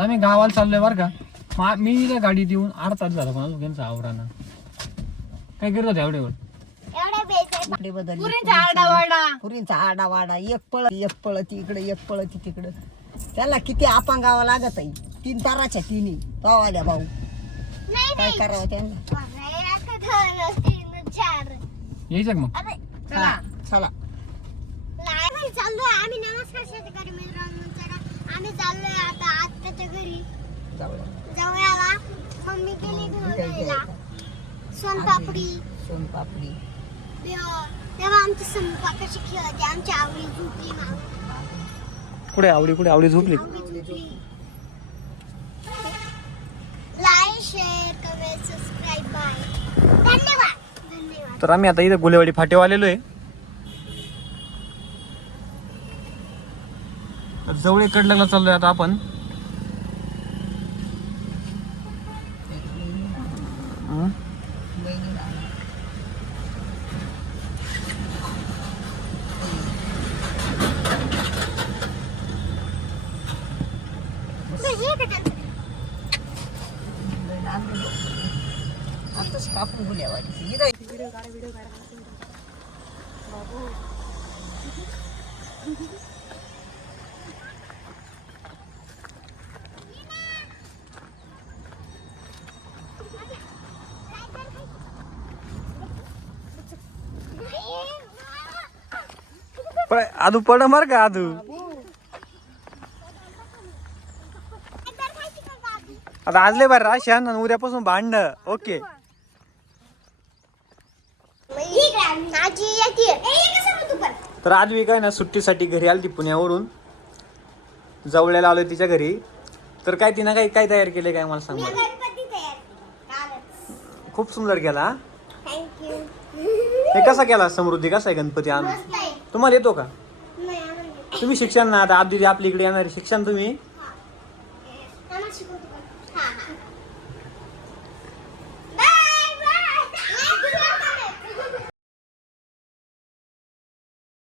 आता मी गावाला चाललोय बरं का. मी त्या गाडीत येऊन 8 तास झाला पण अजून त्यांचा आवराना. काय करत होता एवढे पुरींचा आडावाडा एक पळती इकडे एक पळती तिकडं. त्याला किती आपांगावा लागत आहे. 3 ताराच्या तिन्ही पावाल्या भाऊ काय करावं त्यांना. यायचं मग चला चाललोय आम्ही. नमस्कार शेतकरी मित्रांनो. आम्ही चाललोय आता आत्याच्या घरी जाऊयाला. मम्मी गेली घेऊन सोनपापडी तेव्हा आमची स्वयंपाकाची खेळते. आमची आवडी झोपली ना. कुठे आवडी झोपली. Like share comment subscribe bye. धन्यवाद. तर आम्ही आता इथं गुलेवाडी फाटेवर आलेलो आहे. जवळ कडल्याला चाललोय आता आपण. आताच कापून गुल्यावाडी आदू पड मार का आदू. आता आजले बार राशन आणि उद्यापासून भांडण. ओके. तर आजवी काय ना सुट्टीसाठी घरी आली ती पुण्यावरून. जवळ्याला आलोय तिच्या घरी. तर काय तिनं काय तयार केले काय मला सांग. खूप सुंदर केला. हे कसा केला समृद्धी. कसा आहे गणपती आणून. तुम्हाला येतो का. तुम्ही शिक्षण ना आता आपली इकडे येणार शिक्षण तुम्ही.